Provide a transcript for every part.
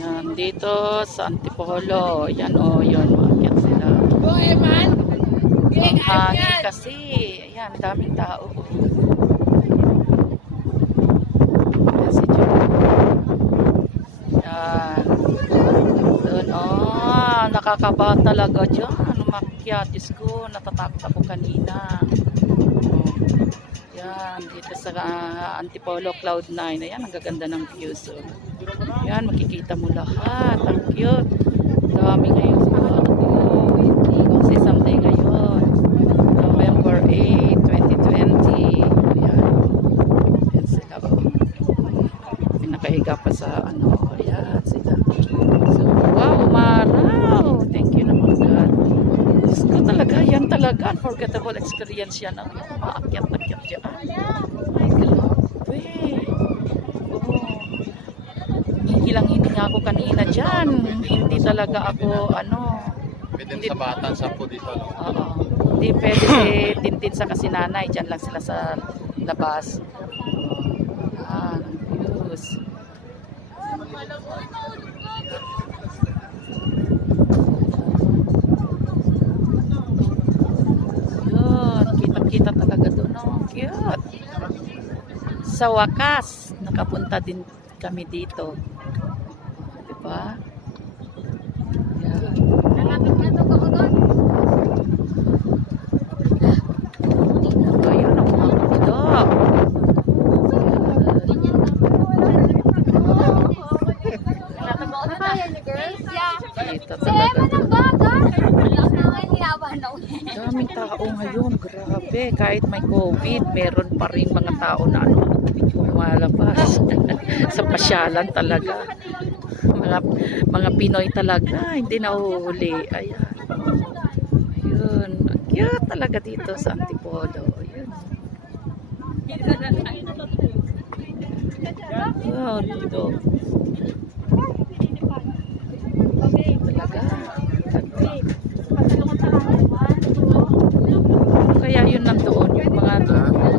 Yan, dito sa Antipolo. Yan o, yun. Maakyat sila. Ang hangin kasi. Ayan, daming tao. Yan si John. Yan. Doon, nakakaba talaga dyan. Umakyat. Diyos ko, natatakot ako kanina. Yan, dito sa Antipolo Cloud 9. Ayan, ang gaganda ng views. So. Yan, makikita mo lahat. Ang cute. Dami ngayon. Kasi someday ngayon. November 8, 2020. Ayan. Ayan sila. Pinakahiga pa sa ano. Ayan sila. So, wow, umaraw. Thank you naman God. Diyos ko talaga, yan talaga. Unforgettable experience yan. Ang maakyat-akyat dyan. Ay, grabe. Hilang-hindi nga ako kanina dyan. Hindi talaga ako, Pwede sa bata, sampo dito. Oo. Hindi pwede tintin sa kasi nanay. Dyan lang sila sa labas. Ang views. Yun. Kita-kita talaga doon. Cute. Sa wakas, nakapunta din kami dito. Diba? Yan. Ayun ang mga kudok. Dito talaga. Daming tao ngayon. Grabe. Kahit may COVID, meron pa rin mga tao na lumalabas. Sa pasyalan talaga. Mga Pinoy talaga. Hindi nahuhuli. Ayan. Ayun. Cute talaga dito sa Antipolo. Ayun. Ayun. Dito. Talaga. Kaya yun nandoon. Yung mga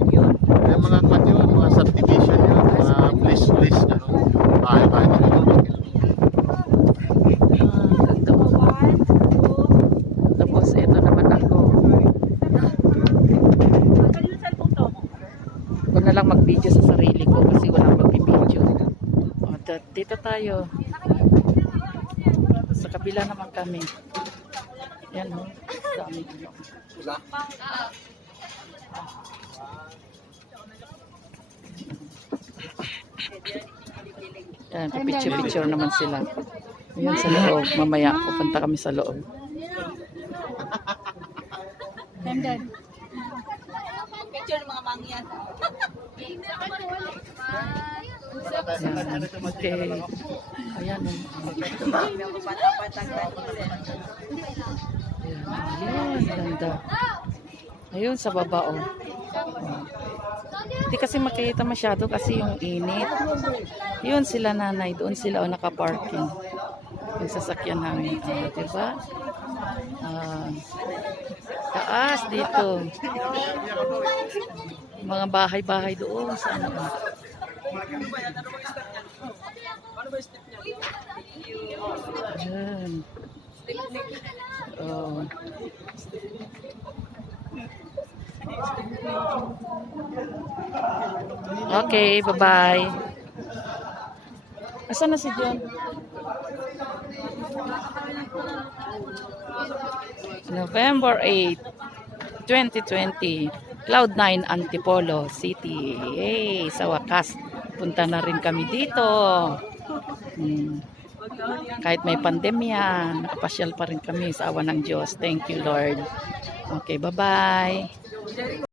yun. Yung mga kwan yun, mga subdivision yun, mga place gano'n. Bahay-bahay na yun. Tapos ito naman ako. Ako na lang mag-video sa sarili ko kasi walang mag-video. Dito tayo. Sa kabila naman kami. Yan o. Dami dito. Yan, picture naman sila. Ayan sa loob. Mamaya pupunta kami sa loob. Picture ng mga mangyan. Ayan. Okay. Ayan. Ayan. Ganda. Ayun sa baba oh. Hindi kasi makikita masyado kasi yung init. Yun sila nanay. Doon sila naka-parking. Yung sasakyan namin. Diba? Taas dito. Mga bahay-bahay doon. Sana ba? Ayan. Oh. Okay, bye-bye. Asan na si John? November 8, 2020. Cloud9 Antipolo City. Hey, sa wakas, punta na rin kami dito. Kahit may pandemya, nakapasyal pa rin kami sa awa ng Diyos. Thank you, Lord. Okay, bye-bye.